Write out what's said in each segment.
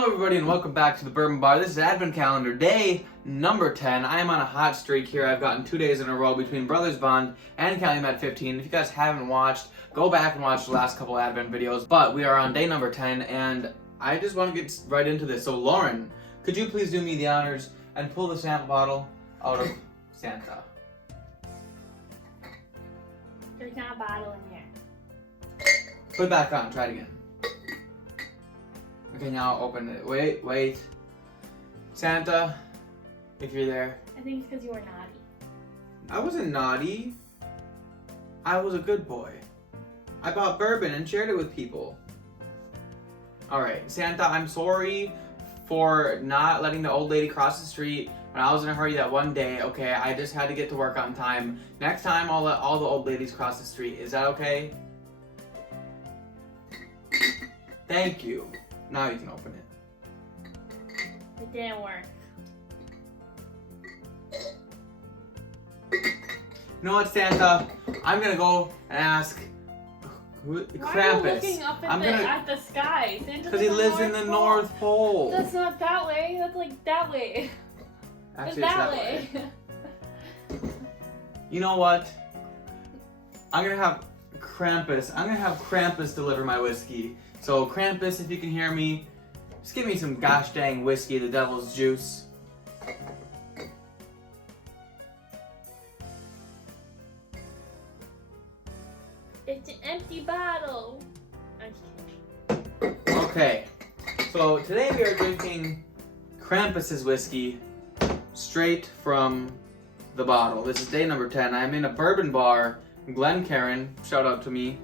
Hello everybody and welcome back to the Bourbon Bar. This is Advent Calendar, day number 10. I am on a hot streak here. I've gotten 2 days in a row between Brothers Bond and Calumet 15. If you guys haven't watched, go back and watch the last couple Advent videos. But we are on day number 10 and I just want to get right into this. So Lauren, could you please do me the honors and pull the sample bottle out of Santa? There's not a bottle in here. Put it back on. Try it again. Okay, now open it. Wait. Santa, if you're there. I think it's because you were naughty. I wasn't naughty. I was a good boy. I bought bourbon and shared it with people. Alright, Santa, I'm sorry for not letting the old lady cross the street when I was in a hurry that one day. Okay, I just had to get to work on time. Next time, I'll let all the old ladies cross the street. Is that okay? Thank you. Now you can open it. It didn't work. You know what, Santa? I'm gonna go and ask Krampus. Why are you looking up at the sky? Because he lives in the North Pole. That's not that way. That's like that way. Actually, it's it's that way. You know what? I'm gonna have Krampus deliver my whiskey. So Krampus, if you can hear me, just give me some gosh dang whiskey, the devil's juice. It's an empty bottle. I'm just kidding. Okay, so today we are drinking Krampus's whiskey straight from the bottle. This is day number 10. I'm in a bourbon bar in Glencairn. Shout out to me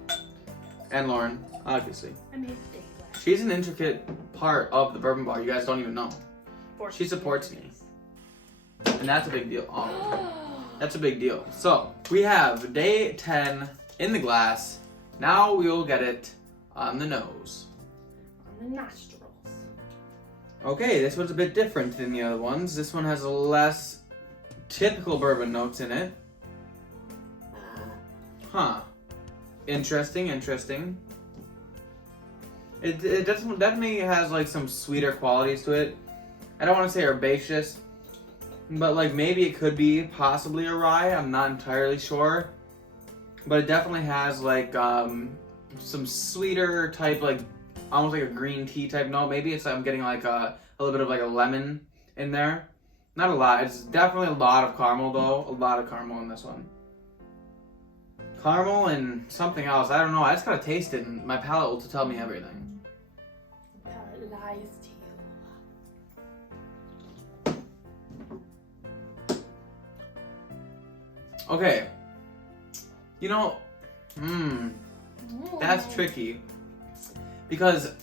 and Lauren, obviously. I made a big glass. She's an intricate part of the bourbon bar. You guys don't even know. She supports me. And that's a big deal. Oh, that's a big deal. So, we have day 10 in the glass. Now we will get it on the nose. On the nostrils. Okay, this one's a bit different than the other ones. This one has less typical bourbon notes in it. Huh. Interesting. It definitely has like some sweeter qualities to it. I don't want to say herbaceous, but like maybe it could be possibly a rye. I'm not entirely sure, but it definitely has like some sweeter type, like almost like a green tea type note. Maybe it's I'm getting like a little bit of like a lemon in there. Not a lot. It's definitely a lot of caramel though. A lot of caramel in this one. Caramel and something else. I don't know. I just gotta taste it and my palate will tell me everything. Palate lies to you. Okay. You know, that's tricky. Because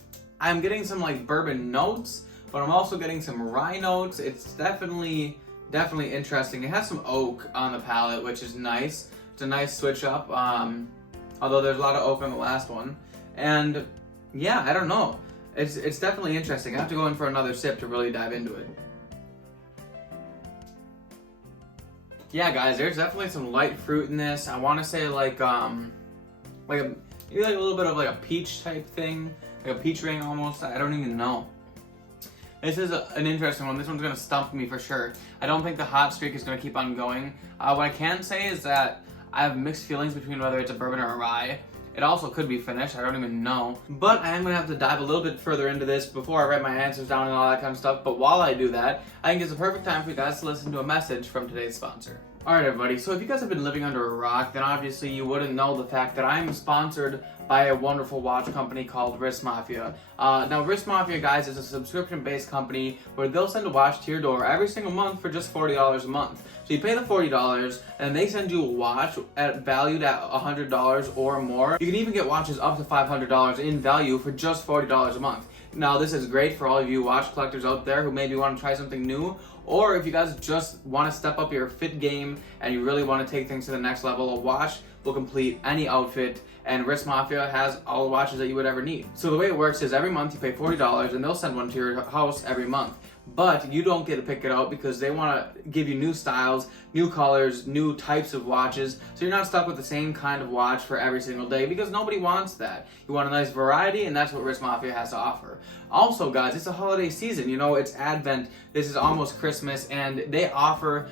I'm getting some like bourbon notes, but I'm also getting some rye notes. It's definitely interesting. It has some oak on the palate, which is nice. It's a nice switch up, although there's a lot of oak on the last one. And yeah, I don't know. It's definitely interesting. I have to go in for another sip to really dive into it. Yeah, guys, there's definitely some light fruit in this. I want to say maybe like a little bit of like a peach type thing, like a peach ring almost. I don't even know. This is an interesting one. This one's gonna stump me for sure. I don't think the hot streak is gonna keep on going. What I can say is that I have mixed feelings between whether it's a bourbon or a rye. It also could be finished, I don't even know. But I am gonna have to dive a little bit further into this before I write my answers down and all that kind of stuff. But while I do that, I think it's a perfect time for you guys to listen to a message from today's sponsor. Alright everybody, so if you guys have been living under a rock, then obviously you wouldn't know the fact that I'm sponsored by a wonderful watch company called Wrist Mafia. Now Wrist Mafia, guys, is a subscription-based company where they'll send a watch to your door every single month for just $40 a month. So you pay the $40 and they send you a watch valued at $100 or more. You can even get watches up to $500 in value for just $40 a month. Now this is great for all of you watch collectors out there who maybe want to try something new, or if you guys just want to step up your fit game and you really want to take things to the next level, a watch will complete any outfit, and Wrist Mafia has all the watches that you would ever need. So the way it works is every month you pay $40 and they'll send one to your house every month. But you don't get to pick it out because they want to give you new styles, new colors, new types of watches. So you're not stuck with the same kind of watch for every single day because nobody wants that. You want a nice variety, and that's what Wrist Mafia has to offer. Also, guys, it's a holiday season. You know, it's Advent. This is almost Christmas, and they offer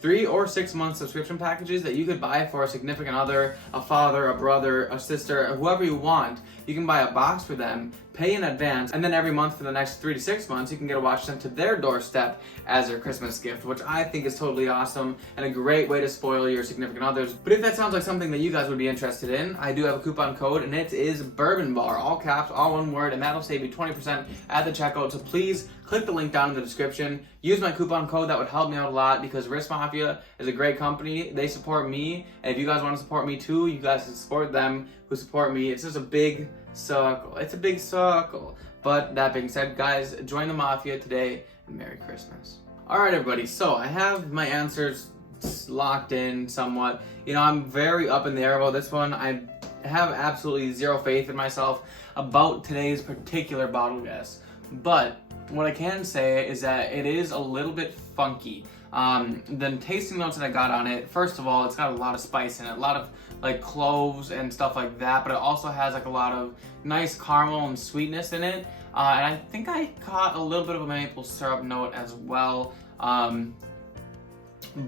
3 or 6 month subscription packages that you could buy for a significant other, a father, a brother, a sister, whoever you want. You can buy a box for them, pay in advance, and then every month for the next 3 to 6 months, you can get a watch sent to their doorstep as their Christmas gift, which I think is totally awesome and a great way to spoil your significant others. But if that sounds like something that you guys would be interested in, I do have a coupon code, and it is Bourbon Bar, all caps, all one word, and that'll save you 20% at the checkout. So please click the link down in the description. Use my coupon code. That would help me out a lot because Wrist Mafia is a great company. They support me, and if you guys want to support me too, you guys can support them who support me. It's just a big circle. It's a big circle. But that being said, guys, join the Mafia today, and Merry Christmas. Alright, everybody, so I have my answers locked in somewhat. You know, I'm very up in the air about this one. I have absolutely zero faith in myself about today's particular bottle guess. But what I can say is that it is a little bit funky. The tasting notes that I got on it, first of all, it's got a lot of spice in it, a lot of like cloves and stuff like that, but it also has like a lot of nice caramel and sweetness in it. And I think I caught a little bit of a maple syrup note as well.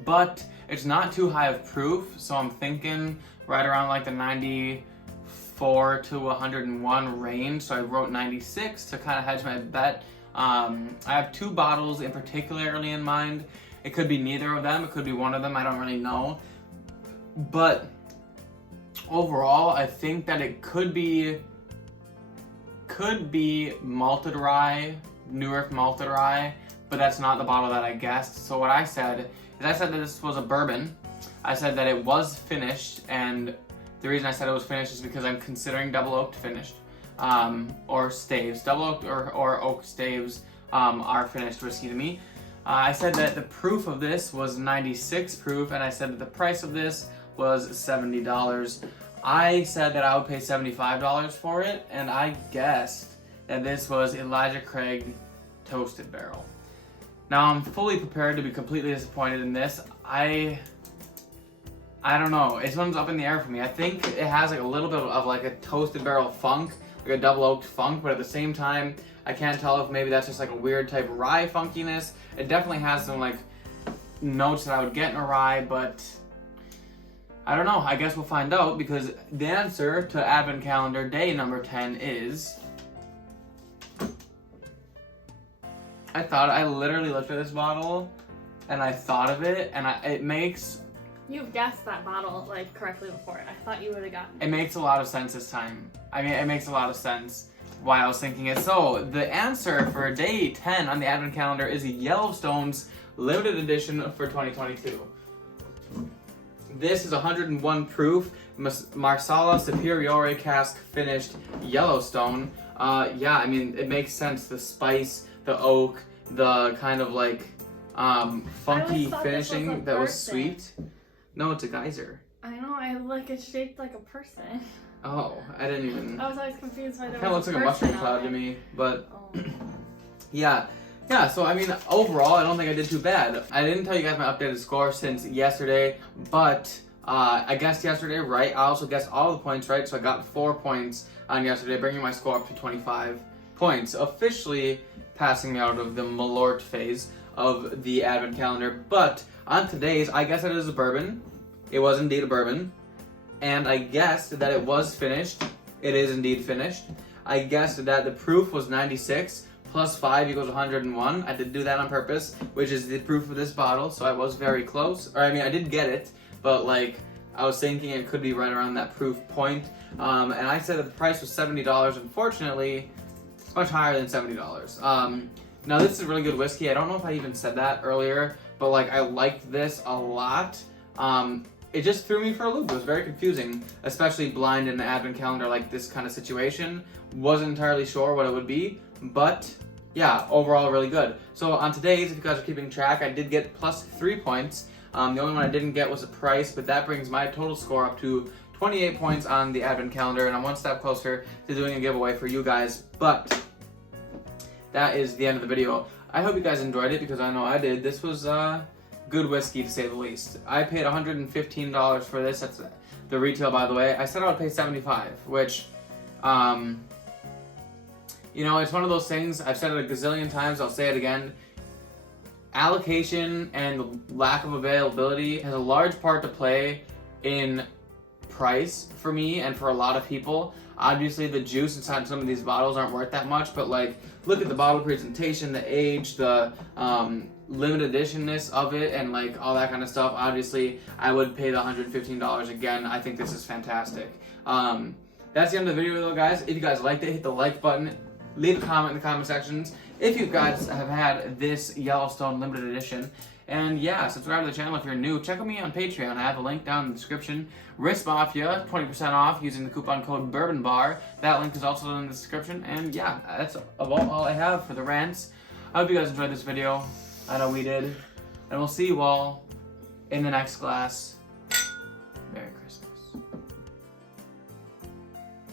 But it's not too high of proof, so I'm thinking right around like the 94 to 101 range. So I wrote 96 to kind of hedge my bet. I have 2 bottles in particularly in mind. It could be neither of them, it could be one of them, I don't really know. But overall, I think that it could be malted rye, Newark malted rye, but that's not the bottle that I guessed. So what I said is I said that this was a bourbon. I said that it was finished, and the reason I said it was finished is because I'm considering double oaked finished, or staves. Double oaked or oak staves are finished whiskey to me. I said that the proof of this was 96 proof, and I said that the price of this was $70. I said that I would pay $75 for it, and I guessed that this was Elijah Craig Toasted Barrel. Now I'm fully prepared to be completely disappointed in this. I don't know. This one's up in the air for me. I think it has like a little bit of like a toasted barrel funk, like a double oaked funk, but at the same time, I can't tell if maybe that's just like a weird type of rye funkiness. It definitely has some like notes that I would get in a rye, but I don't know. I guess we'll find out because the answer to Advent Calendar day number 10 is... I literally looked at this bottle and I thought of it, and it makes... You've guessed that bottle like correctly before. I thought you would have gotten it. It makes a lot of sense this time. I mean, it makes a lot of sense why I was thinking it. So, the answer for day 10 on the Advent Calendar is Yellowstone's limited edition for 2022. This is 101 proof Marsala Superiore cask finished Yellowstone. Yeah, I mean, it makes sense. The spice, the oak, the kind of like funky finishing that was sweet. No, it's a geyser. I know, I like it's shaped like a person. Oh, I didn't even... I was always confused why there was kind of looks like a mushroom cloud to me, but... Yeah, so I mean, overall, I don't think I did too bad. I didn't tell you guys my updated score since yesterday, but I guessed yesterday right. I also guessed all the points right, so I got 4 points on yesterday, bringing my score up to 25 points, officially passing me out of the Malort phase of the Advent Calendar. But on today's, I guess it is a bourbon. It was indeed a bourbon. And I guessed that it was finished. It is indeed finished. I guessed that the proof was 96 plus 5 equals 101. I did do that on purpose, which is the proof of this bottle, so I was very close. Or I mean, I did get it, but like, I was thinking it could be right around that proof point. And I said that the price was $70. Unfortunately, it's much higher than $70. Now this is really good whiskey. I don't know if I even said that earlier, but like, I liked this a lot. It just threw me for a loop. It was very confusing, especially blind in the Advent Calendar like this kind of situation. Wasn't entirely sure what it would be, but yeah, overall really good. So on today's, if you guys are keeping track, I did get plus 3 points. The only one I didn't get was a price, but that brings my total score up to 28 points on the advent calendar, and I'm one step closer to doing a giveaway for you guys. But that is the end of the video. I hope you guys enjoyed it, because I know I did. This was good whiskey, to say the least. I paid $115 for this. That's the retail, by the way. I said I would pay $75, which, you know, it's one of those things. I've said it a gazillion times. I'll say it again. Allocation and the lack of availability has a large part to play in price for me and for a lot of people. Obviously, the juice inside some of these bottles aren't worth that much, but like, look at the bottle presentation, the age, the limited editionness of it, and like all that kind of stuff. Obviously, I would pay the $115 again. I think this is fantastic. That's the end of the video, though, guys. If you guys liked it, hit the like button. Leave a comment in the comment sections if you guys have had this Yellowstone limited edition. And yeah, subscribe to the channel if you're new. Check out me on Patreon. I have a link down in the description. Wrist Mafia, 20% off using the coupon code Bourbon Bar. That link is also in the description. And yeah, that's about all I have for the rants. I hope you guys enjoyed this video. I know we did. And we'll see you all in the next glass.